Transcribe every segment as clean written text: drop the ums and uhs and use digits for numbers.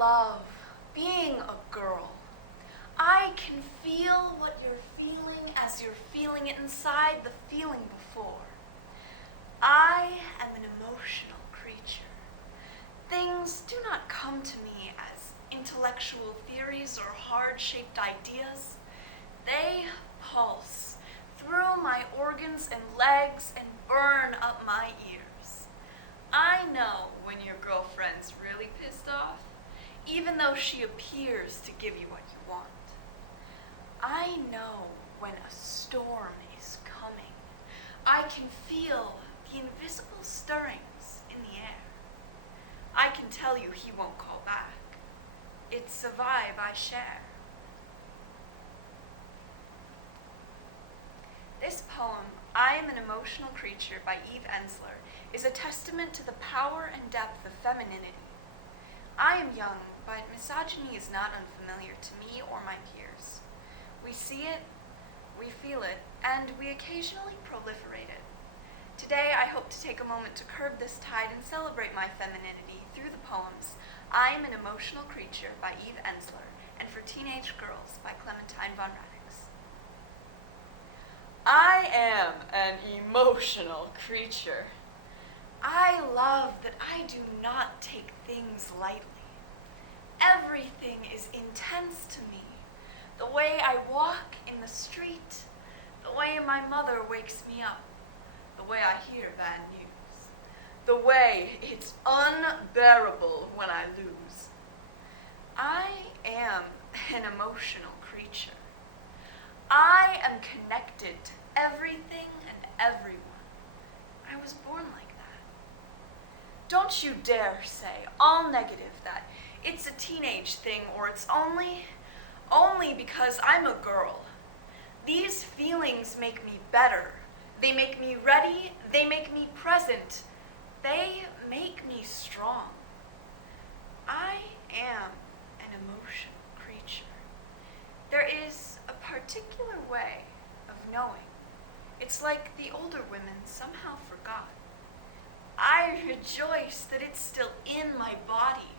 love being a girl. I can feel what you're feeling as you're feeling it inside the feeling before. I am an emotional creature. Things do not come to me as intellectual theories or hard-shaped ideas. They pulse through my organs and legs and burn up my ears. I know when your girlfriend's really pissed off, even though she appears to give you what you want. I know when a storm is coming. I can feel the invisible stirrings in the air. I can tell you he won't call back. It's a vibe I share. This poem, I Am an Emotional Creature by Eve Ensler, is a testament to the power and depth of femininity. I am young, but misogyny is not unfamiliar to me or my peers. We see it, we feel it, and we occasionally proliferate it. Today, I hope to take a moment to curb this tide and celebrate my femininity through the poems I Am an Emotional Creature by Eve Ensler and For Teenage Girls by Clementine von Radix. I am an emotional creature. I love that I do not take things lightly. Everything is intense to me. The way I walk in the street, the way my mother wakes me up, the way I hear bad news, the way it's unbearable when I lose. I am an emotional creature. I am connected to everything and everyone. I was born like that. Don't you dare say, all negative, that it's a teenage thing or it's only because I'm a girl. These feelings make me better. They make me ready. They make me present. They make me strong. I am an emotional creature. There is a particular way of knowing. It's like the older women somehow forgot. I rejoice that it's still in my body.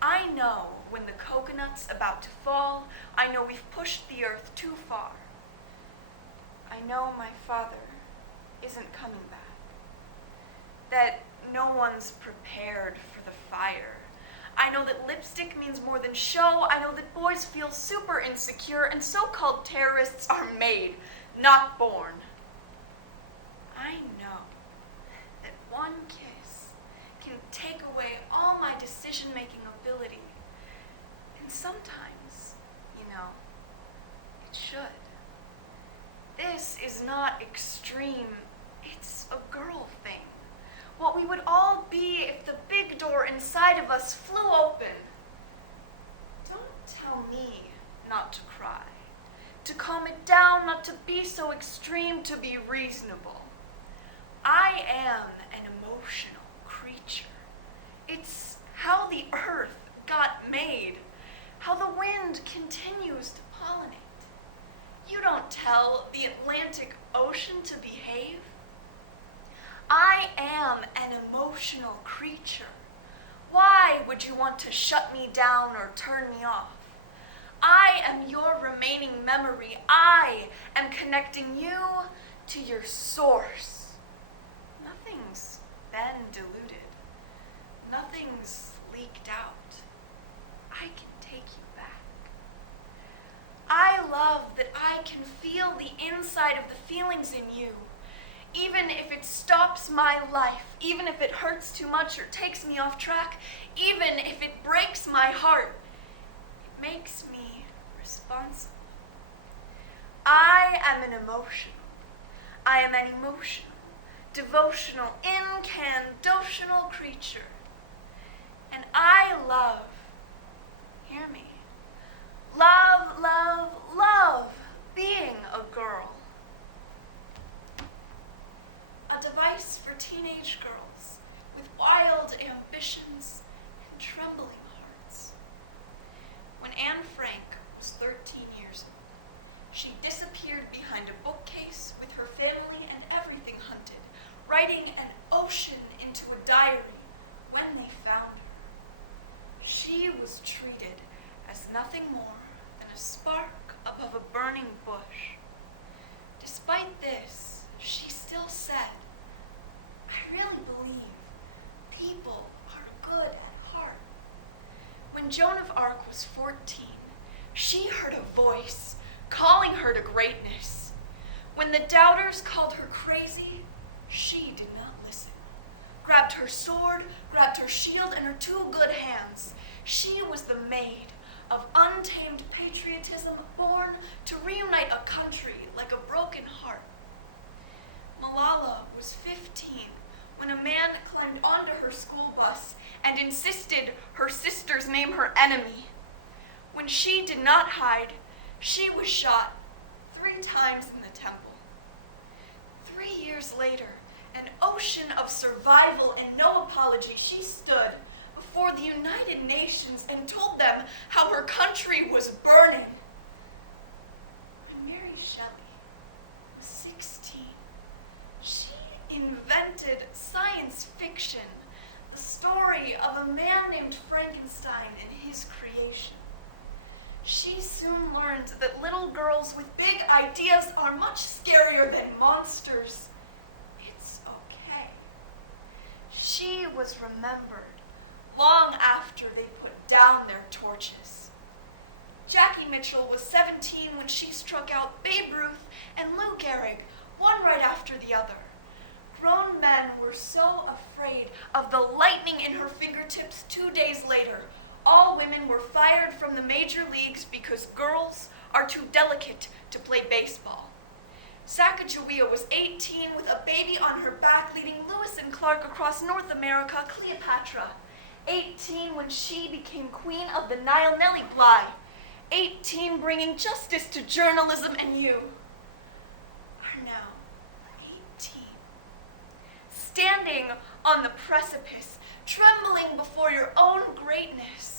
I know when the coconut's about to fall. I know we've pushed the earth too far. I know my father isn't coming back. That no one's prepared for the fire. I know that lipstick means more than show. I know that boys feel super insecure and so-called terrorists are made, not born. I know that one kiss can take away all my decision-making ability. And sometimes, it should. This is not extreme. It's a girl thing. What we would all be if the big door inside of us flew open. Don't tell me not to cry, to calm it down, not to be so extreme, to be reasonable. I am an emotional creature. It's how the earth got made, how the wind continues to pollinate. You don't tell the Atlantic Ocean to behave. I am an emotional creature. Why would you want to shut me down or turn me off? I am your remaining memory. I am connecting you to your source. Nothing's been diluted. Nothing's leaked out. I can take you back. I love that I can feel the inside of the feelings in you. Even if it stops my life, even if it hurts too much or takes me off track, even if it breaks my heart, it makes me responsible. I am an emotional. I am an emotional, devotional, incantational creature. And I love, hear me, love, love, love being a girl. A device for teenage girls with wild ambitions and trembling hearts. When Anne Frank was 13 years old, she disappeared behind a bookcase with her family and everything hunted, writing an ocean into a diary when they found her. She was When Joan of Arc was 14, she heard a voice calling her to greatness. When the doubters called her crazy, she did not listen. Grabbed her sword, grabbed her shield, and her two good hands. She was the maid of untamed patriotism, born to reunite a country like a broken heart. Malala was 15 when a man climbed onto her school bus and insisted her sisters name her enemy. When she did not hide, she was shot 3 times in the temple. 3 years later, an ocean of survival and no apology, she stood before the United Nations and told them how her country was burning. When Mary Shelley was 16, she invented science fiction, the story of a man named Frankenstein and his creation. She soon learned that little girls with big ideas are much scarier than monsters. It's okay. She was remembered long after they put down their torches. Jackie Mitchell was 17 when she struck out Babe Ruth and Lou Gehrig, one right after the other. Grown men were so afraid of the lightning in her fingertips 2 days later. All women were fired from the major leagues because girls are too delicate to play baseball. Sacagawea was 18 with a baby on her back, leading Lewis and Clark across North America, Cleopatra. 18 when she became Queen of the Nile, Nellie Bly. 18 bringing justice to journalism, and you are now 18. Standing on the precipice, trembling before your own greatness.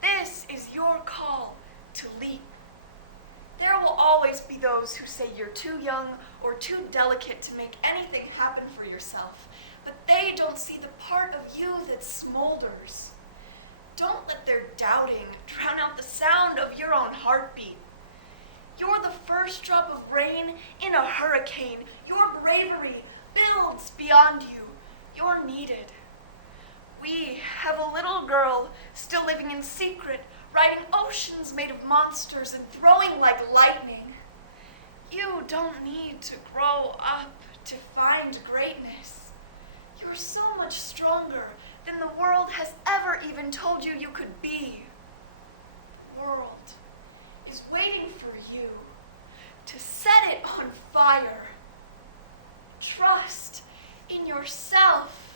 This is your call to leap. There will always be those who say you're too young or too delicate to make anything happen for yourself, but they don't see the part of you that smolders. Don't let their doubting drown out the sound of your own heartbeat. You're the first drop of rain in a hurricane. Your bravery builds beyond you. You're needed. We have a little girl still living in secret, riding oceans made of monsters and throwing like lightning. You don't need to grow up to find greatness. You're so much stronger than the world has ever even told you you could be. The world is waiting for you to set it on fire. Trust in yourself.